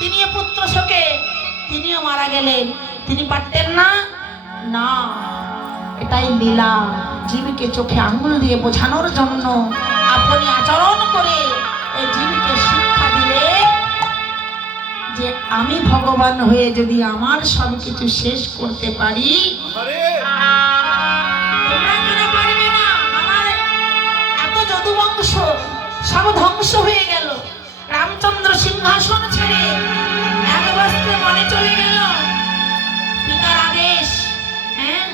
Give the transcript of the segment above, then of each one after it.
তিনিও পুত্র শোকে তিনিও মারা গেলেন। তিনি পারতেন না? না, এটাই লীলা। জীবকে চোখে আঙুল দিয়ে বোঝানোর জন্য আপনি আচরণ করে এই জীবকে শিক্ষা দিলে যে আমি ভগবান হয়ে যদি আমার সব কিছু শেষ করতে পারি, তোমরা কেন পারবে না? আমার এত যদুবংশ সব ধ্বংস হয়ে গেল। রামচন্দ্র সিংহাসন ছেড়ে এক বস্ত্রে মনে চলে গেল। পিতার আদেশ, হ্যাঁ,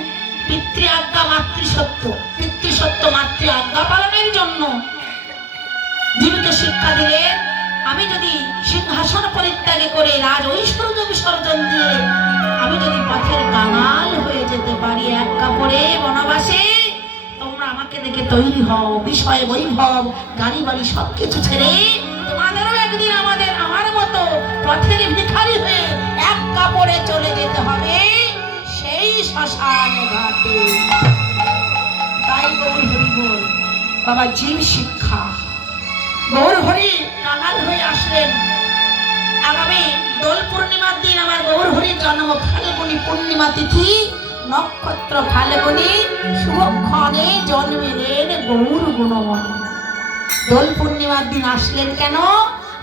পিতৃ আজ্ঞা মাতৃসত্য, পিতৃসত্য মাতৃ আজ্ঞা পালনের জন্য জীবকে শিক্ষা দিলেন। আমি যদি সিংহাসন পরিত্যাগে করে রাজ ঐশ্বর্য বিসর্জন দিয়ে আমি যদি পথের কাঙাল হয়ে যেতে পারি এক কাপড়ে বনবাসে, তোমরা আমাকে দেখে তৈরি হও। বিষয় বৈভব গাড়ি বাড়ি সবকিছু ছেড়ে তোমাদেরও একদিন আমার মতো পথের ভিখারি হয়ে এক কাপড়ে চলে যেতে হবে সেই শ্মশান ঘাটে। তাই গৌর হরি বল বাবা জীব শিক্ষা। গৌর হরি কাঙাল হয়ে আসলেন। আগামী দোল পূর্ণিমার দিন আমার গৌর হরির জন্ম। ফাল্গুনী পূর্ণিমা তিথি, নক্ষত্র ফাল্গুনী, শুভক্ষণে জন্মিলেন গৌর গুণমণি। দোল পূর্ণিমার দিন আসলেন কেন?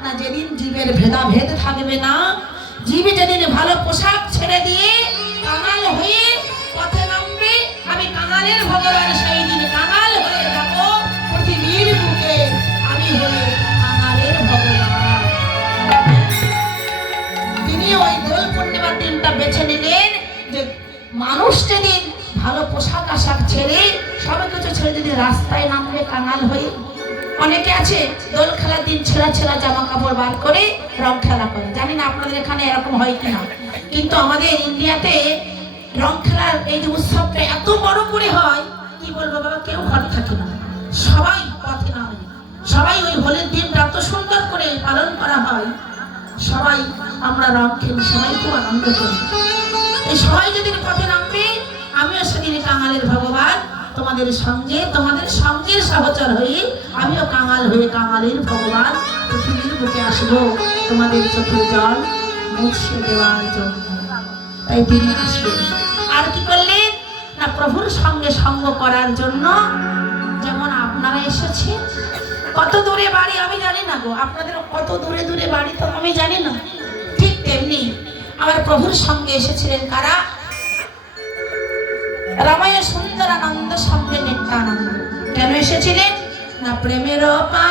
না, যেদিন জীবের ভেদাভেদ থাকবে না, জীব যেদিন ভালো পোশাক ছেড়ে দিয়ে কাঙাল হয়ে পথে নামবে, আমি কাঙালের ভগবান সেই দিন কাঙাল হয়ে যাব পৃথিবীর বুকে। আমি হয়ে কাঙালের ভগবান। তিনি ওই দোল পূর্ণিমার দিনটা বেছে নিলেন যে মানুষ যেদিন ভালো পোশাক আশাক ছেড়ে সব কিছু ছেড়ে যদি রাস্তায় নামবে কাঙাল হয়ে। অনেকে আছে দোল খেলার দিন ছেঁড়া ছেঁড়া জামা কাপড় বার করে রং খেলা করে। জানি না আপনাদের এখানে এরকম হয় কিনা, কিন্তু আমাদের ইন্ডিয়াতে রং খেলার এই যে উৎসবটা এত বড় করে হয়, কি বলবো বাবা, কেউ ঘরে থাকে না, সবাই পথে নামে। সবাই ওই হোলির দিনটা এত সুন্দর করে পালন করা হয়। সবাই আমরা রং খেলি, সবাই খুব আনন্দ করি। এই সবাই যেদিন পথে নামবে, আমিও সেদিন কাঙালের ভগবান তোমাদের সঙ্গে সহচর হয়ে আমিও কাঙাল হয়ে কাঙালের ভগবান পৃথিবীর বুকে আসবো তোমাদের চোখের জল মুছে দেওয়ার জন্য। তাই তিনি আসবেন। আর কি করলেন না, প্রভুর সঙ্গে সঙ্গ করার জন্য। যেমন আপনারা এসেছে, কত দূরে বাড়ি আমি জানি না গো, আপনাদের কত দূরে দূরে বাড়ি তো আমি জানি না, ঠিক তেমনি আমার প্রভুর সঙ্গে এসেছিলেন কারা? রামায় সুন্দরানন্দ সঙ্গে নিত্যানন্দ। কেন এসেছিলেন না, প্রেমের পা